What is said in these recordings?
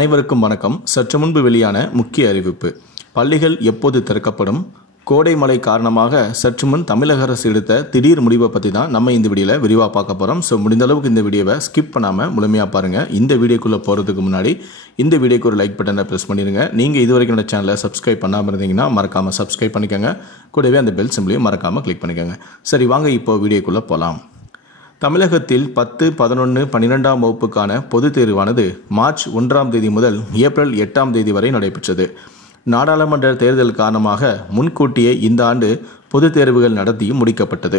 அனைவருக்கும் வணக்கம். சற்று முன்பு வெளியான முக்கிய அறிவிப்பு. பள்ளிகள் எப்போது திறக்கப்படும்? கோடை மழை காரணமாக சற்று முன் தமிழக அரசு எடுத்த திடீர் முடிவை பற்றி தான் நம்ம இந்த வீடியோவில் விரிவாக பார்க்க போகிறோம். ஸோ முடிந்த அளவுக்கு இந்த வீடியோவை ஸ்கிப் பண்ணாமல் முழுமையாக பாருங்கள். இந்த வீடியோக்குள்ளே போகிறதுக்கு முன்னாடி இந்த வீடியோக்கு ஒரு லைக் பட்டனை ப்ரெஸ் பண்ணிடுங்க. நீங்கள் இது வரைக்கும் என்னோட சேனலை சப்ஸ்கிரைப் பண்ணாமல் இருந்தீங்கன்னா மறக்காமல் சப்ஸ்கிரைப் பண்ணிக்கோங்க. கூடவே அந்த பெல் சிம்பிளையும் மறக்காமல் கிளிக் பண்ணிக்கோங்க. சரி, வாங்க இப்போ வீடியோக்குள்ளே போகலாம். தமிழகத்தில் 10, 11, 12ஆம் வகுப்புக்கான பொதுத் தேர்வானது மார்ச் 1ஆம் தேதி முதல் ஏப்ரல் 8ஆம் தேதி வரை நடைபெற்றது. நாடாளுமன்ற தேர்தல் காரணமாக முன்கூட்டியே இந்த ஆண்டு பொதுத் தேர்வுகள் நடத்தியும் முடிக்கப்பட்டது.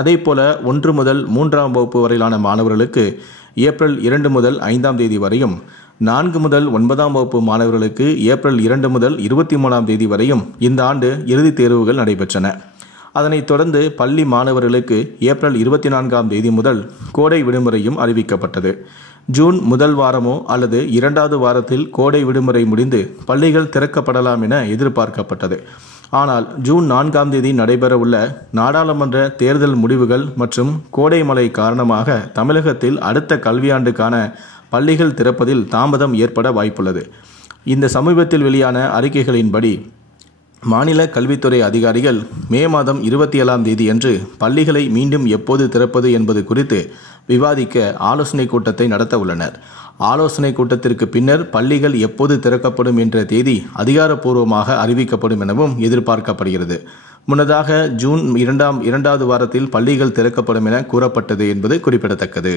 அதேபோல 1 முதல் 3ஆம் வகுப்பு வரையிலான மாணவர்களுக்கு ஏப்ரல் 2 முதல் 5ஆம் தேதி வரையும், 4 முதல் 9ஆம் வகுப்பு மாணவர்களுக்கு ஏப்ரல் 2 முதல் 23ஆம் தேதி வரையும் இந்த ஆண்டு இறுதித் தேர்வுகள் நடைபெற்றன. அதனைத் தொடர்ந்து பள்ளி மாணவர்களுக்கு ஏப்ரல் 24ஆம் தேதி முதல் கோடை விடுமுறையும் அறிவிக்கப்பட்டது. ஜூன் முதல் வாரமோ அல்லது 2வது வாரத்தில் கோடை விடுமுறை முடிந்து பள்ளிகள் திறக்கப்படலாம் என எதிர்பார்க்கப்பட்டது. ஆனால் ஜூன் 4ஆம் தேதி நடைபெறவுள்ள நாடாளுமன்ற தேர்தல் முடிவுகள் மற்றும் கோடை மழை காரணமாக தமிழகத்தில் அடுத்த கல்வியாண்டுக்கான பள்ளிகள் திறப்பதில் தாமதம் ஏற்பட வாய்ப்புள்ளது. இந்த சமீபத்தில் வெளியான அறிக்கைகளின்படி மாநில கல்வித்துறை அதிகாரிகள் மே மாதம் 27ஆம் தேதியன்று பள்ளிகளை மீண்டும் எப்போது திறப்பது என்பது குறித்து விவாதிக்க ஆலோசனை கூட்டத்தை நடத்த உள்ளனர். ஆலோசனை கூட்டத்திற்கு பின்னர் பள்ளிகள் எப்போது திறக்கப்படும் என்ற தேதி அதிகாரப்பூர்வமாக அறிவிக்கப்படும் எனவும் எதிர்பார்க்கப்படுகிறது. முன்னதாக ஜூன் 2வது வாரத்தில் பள்ளிகள் திறக்கப்படும் என கூறப்பட்டது என்பது குறிப்பிடத்தக்கது.